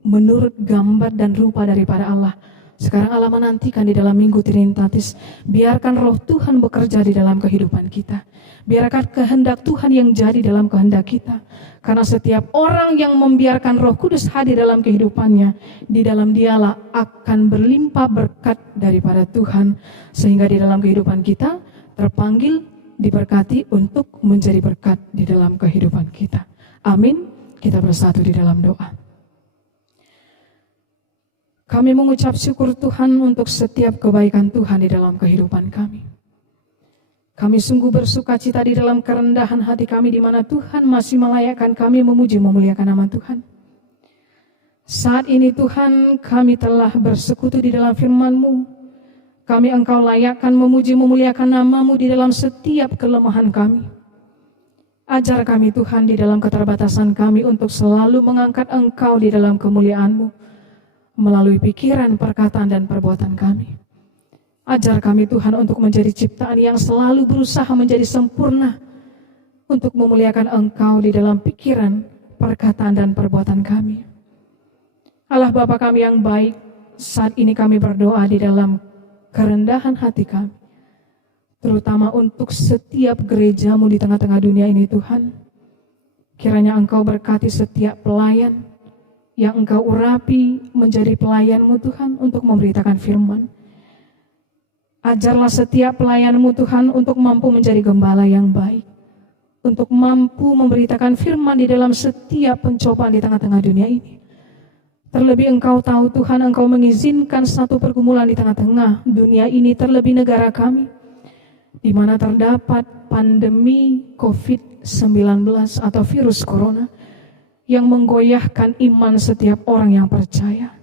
menurut gambar dan rupa daripada Allah. Sekarang Allah menantikan di dalam Minggu Trinitatis, biarkan roh Tuhan bekerja di dalam kehidupan kita. Biarkan kehendak Tuhan yang jadi dalam kehendak kita. Karena setiap orang yang membiarkan Roh Kudus hadir dalam kehidupannya, di dalam dialah akan berlimpah berkat daripada Tuhan. Sehingga di dalam kehidupan kita terpanggil, diberkati untuk menjadi berkat di dalam kehidupan kita. Amin. Kita bersatu di dalam doa. Kami mengucap syukur Tuhan untuk setiap kebaikan Tuhan di dalam kehidupan kami. Kami sungguh bersuka cita di dalam kerendahan hati kami di mana Tuhan masih melayakkan kami memuji memuliakan nama Tuhan. Saat ini Tuhan kami telah bersekutu di dalam firman-Mu. Kami Engkau layakkan memuji memuliakan nama-Mu di dalam setiap kelemahan kami. Ajar kami Tuhan di dalam keterbatasan kami untuk selalu mengangkat Engkau di dalam kemuliaan-Mu melalui pikiran, perkataan, dan perbuatan kami. Ajar kami Tuhan untuk menjadi ciptaan yang selalu berusaha menjadi sempurna untuk memuliakan Engkau di dalam pikiran, perkataan, dan perbuatan kami. Allah Bapa kami yang baik, saat ini kami berdoa di dalam kerendahan hati kami, terutama untuk setiap gereja-Mu di tengah-tengah dunia ini Tuhan. Kiranya Engkau berkati setiap pelayan yang Engkau urapi menjadi pelayan-Mu Tuhan untuk memberitakan firman. Ajarlah setiap pelayan-Mu Tuhan untuk mampu menjadi gembala yang baik, untuk mampu memberitakan firman di dalam setiap pencobaan di tengah-tengah dunia ini. Terlebih Engkau tahu Tuhan, Engkau mengizinkan satu pergumulan di tengah-tengah dunia ini, terlebih negara kami, di mana terdapat pandemi COVID-19 atau virus corona yang menggoyahkan iman setiap orang yang percaya.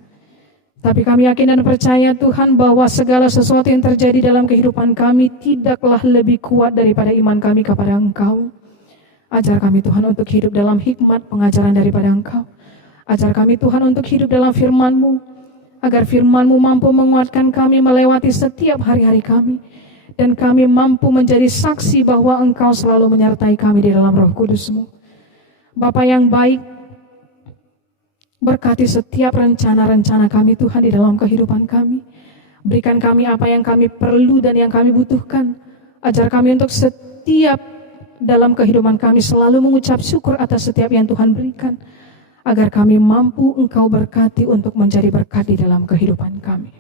Tapi kami yakin dan percaya Tuhan bahwa segala sesuatu yang terjadi dalam kehidupan kami tidaklah lebih kuat daripada iman kami kepada Engkau. Ajar kami Tuhan untuk hidup dalam hikmat pengajaran daripada Engkau. Ajar kami Tuhan untuk hidup dalam firman-Mu. agar firman-Mu mampu menguatkan kami melewati setiap hari-hari kami, dan kami mampu menjadi saksi bahwa Engkau selalu menyertai kami di dalam Roh Kudus-Mu. Bapa yang baik, berkati setiap rencana-rencana kami Tuhan di dalam kehidupan kami. Berikan kami apa yang kami perlu dan yang kami butuhkan. Ajar kami untuk setiap dalam kehidupan kami selalu mengucap syukur atas setiap yang Tuhan berikan, agar kami mampu Engkau berkati untuk menjadi berkat di dalam kehidupan kami.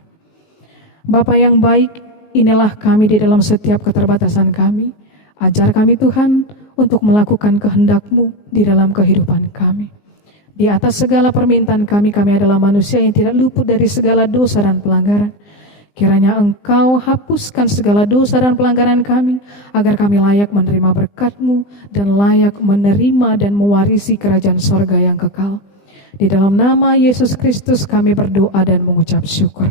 Bapa yang baik, inilah kami di dalam setiap keterbatasan kami. Ajar kami Tuhan untuk melakukan kehendak-Mu di dalam kehidupan kami. Di atas segala permintaan kami adalah manusia yang tidak luput dari segala dosa dan pelanggaran. Kiranya Engkau hapuskan segala dosa dan pelanggaran kami, agar kami layak menerima berkat-Mu dan layak menerima dan mewarisi kerajaan sorga yang kekal. Di dalam nama Yesus Kristus kami berdoa dan mengucap syukur.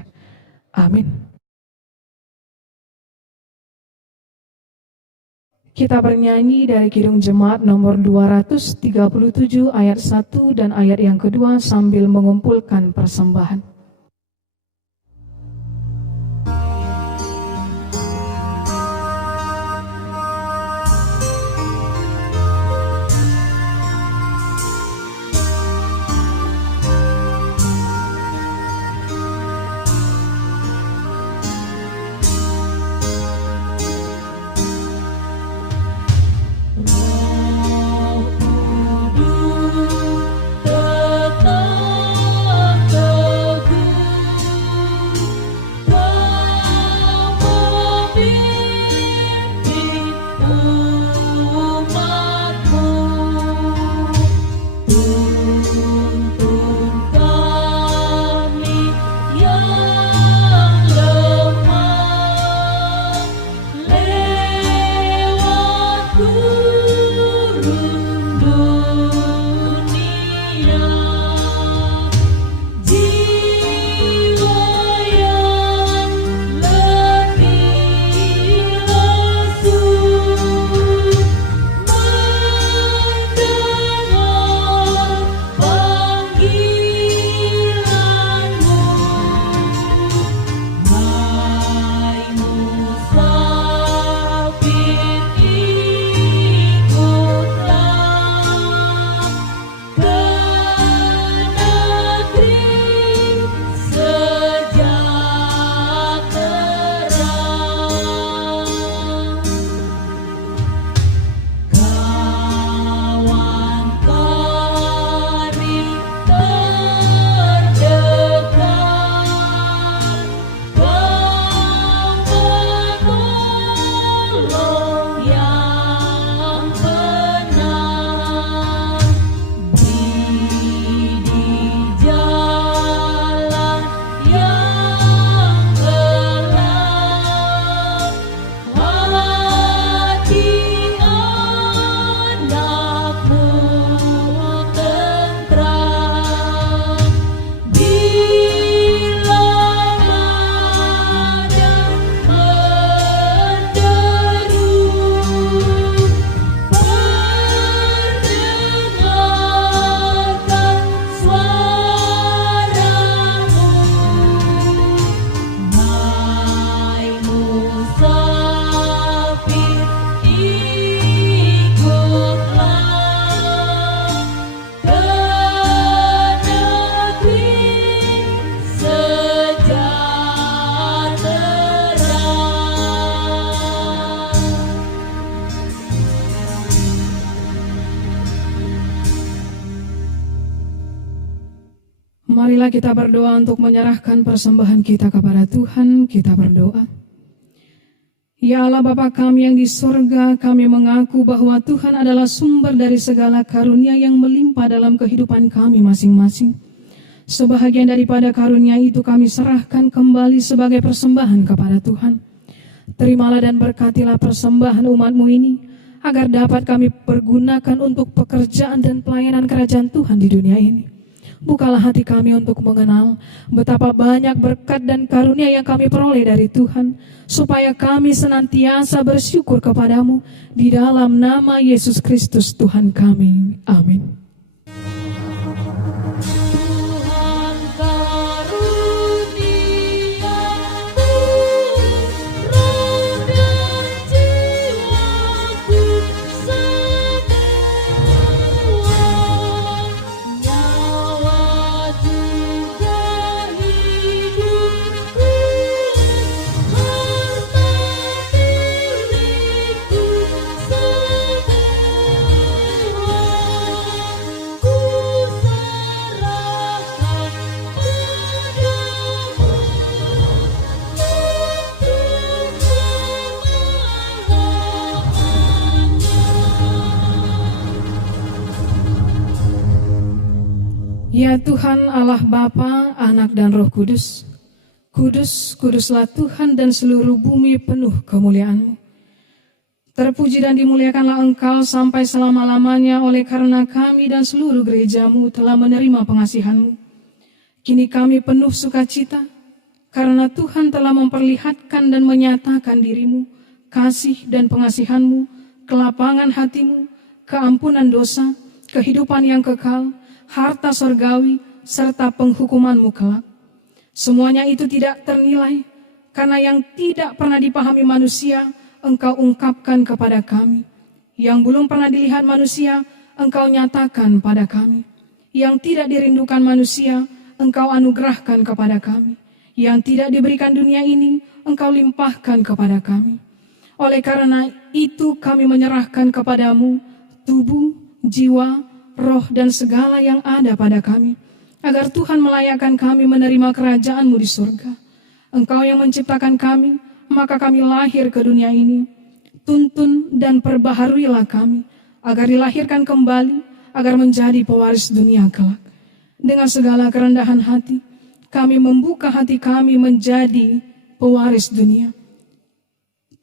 Amin. Kita bernyanyi dari Kidung Jemaat nomor 237 ayat 1 dan ayat yang kedua sambil mengumpulkan persembahan. Marilah kita berdoa untuk menyerahkan persembahan kita kepada Tuhan. Kita berdoa. Ya Allah Bapa kami yang di surga, kami mengaku bahwa Tuhan adalah sumber dari segala karunia yang melimpah dalam kehidupan kami masing-masing. Sebahagian daripada karunia itu kami serahkan kembali sebagai persembahan kepada Tuhan. Terimalah dan berkatilah persembahan umat-Mu ini, agar dapat kami pergunakan untuk pekerjaan dan pelayanan kerajaan Tuhan di dunia ini. Bukalah hati kami untuk mengenal betapa banyak berkat dan karunia yang kami peroleh dari Tuhan, supaya kami senantiasa bersyukur kepadamu di dalam nama Yesus Kristus Tuhan kami. Amin. Tuhan karuniakan Ya Tuhan Allah Bapa, Anak dan Roh Kudus, kudus, kuduslah Tuhan dan seluruh bumi penuh kemuliaan-Mu. Terpuji dan dimuliakanlah Engkau sampai selama-lamanya oleh karena kami dan seluruh gereja-Mu telah menerima pengasihan-Mu. Kini kami penuh sukacita karena Tuhan telah memperlihatkan dan menyatakan diri-Mu, kasih dan pengasihan-Mu, kelapangan hati-Mu, keampunan dosa, kehidupan yang kekal, harta sorgawi, serta penghukuman-Mu kelak. Semuanya itu tidak ternilai, karena yang tidak pernah dipahami manusia, Engkau ungkapkan kepada kami. Yang belum pernah dilihat manusia, Engkau nyatakan pada kami. Yang tidak dirindukan manusia, Engkau anugerahkan kepada kami. Yang tidak diberikan dunia ini, Engkau limpahkan kepada kami. Oleh karena itu kami menyerahkan kepadamu tubuh, jiwa, roh dan segala yang ada pada kami, agar Tuhan melayakkan kami menerima kerajaan-Mu di surga. Engkau yang menciptakan kami, maka kami lahir ke dunia ini. Tuntun dan perbaharuilah kami, agar dilahirkan kembali, agar menjadi pewaris dunia kelak. Dengan segala kerendahan hati, kami membuka hati kami menjadi pewaris dunia.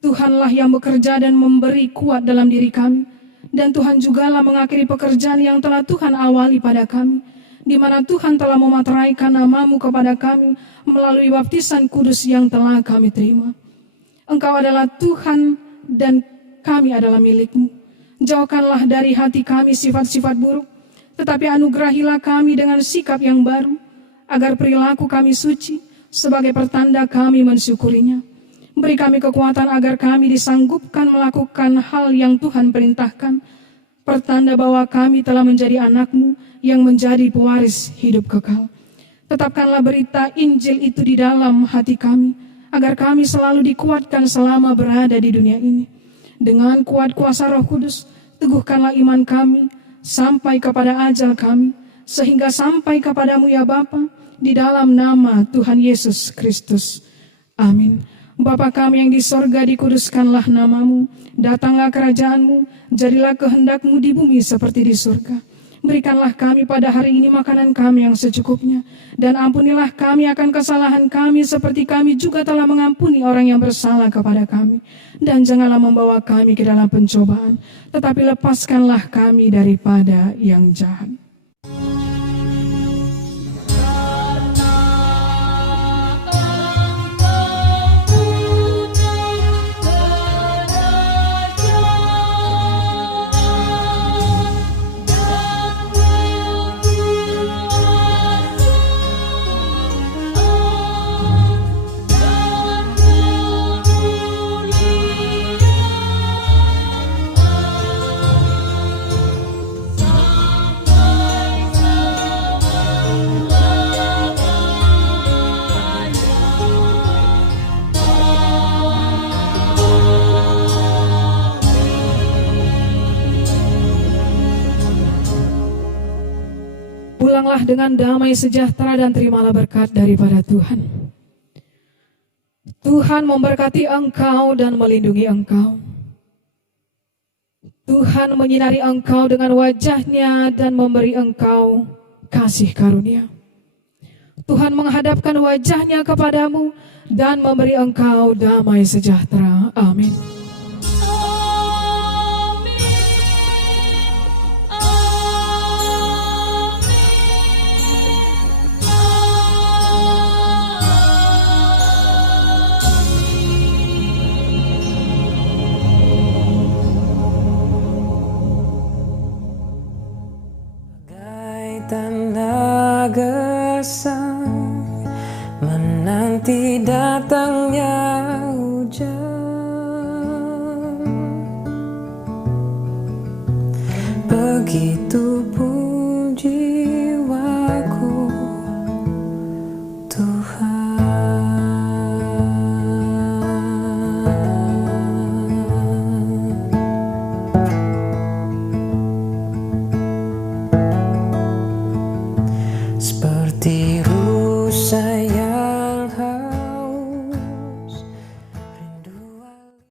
Tuhanlah yang bekerja dan memberi kuat dalam diri kami, dan Tuhan jugalah mengakhiri pekerjaan yang telah Tuhan awali pada kami, di mana Tuhan telah memateraikan nama-Mu kepada kami melalui baptisan kudus yang telah kami terima. Engkau adalah Tuhan dan kami adalah milik-Mu. Jauhkanlah dari hati kami sifat-sifat buruk, tetapi anugerahilah kami dengan sikap yang baru, agar perilaku kami suci sebagai pertanda kami mensyukurinya. Beri kami kekuatan agar kami disanggupkan melakukan hal yang Tuhan perintahkan, pertanda bahwa kami telah menjadi anak-Mu yang menjadi pewaris hidup kekal. Tetapkanlah berita Injil itu di dalam hati kami, agar kami selalu dikuatkan selama berada di dunia ini. Dengan kuat kuasa Roh Kudus, teguhkanlah iman kami sampai kepada ajal kami, sehingga sampai kepadamu ya Bapa, di dalam nama Tuhan Yesus Kristus. Amin. Bapa kami yang di sorga, dikuduskanlah nama-Mu, datanglah kerajaan-Mu, jadilah kehendak-Mu di bumi seperti di surga. Berikanlah kami pada hari ini makanan kami yang secukupnya, dan ampunilah kami akan kesalahan kami seperti kami juga telah mengampuni orang yang bersalah kepada kami. Dan janganlah membawa kami ke dalam pencobaan, tetapi lepaskanlah kami daripada yang jahat. Pulanglah dengan damai sejahtera dan terimalah berkat daripada Tuhan. Tuhan memberkati engkau dan melindungi engkau. Tuhan menyinari engkau dengan wajah-Nya dan memberi engkau kasih karunia. Tuhan menghadapkan wajah-Nya kepadamu dan memberi engkau damai sejahtera. Amin. Tanda gesang menanti datang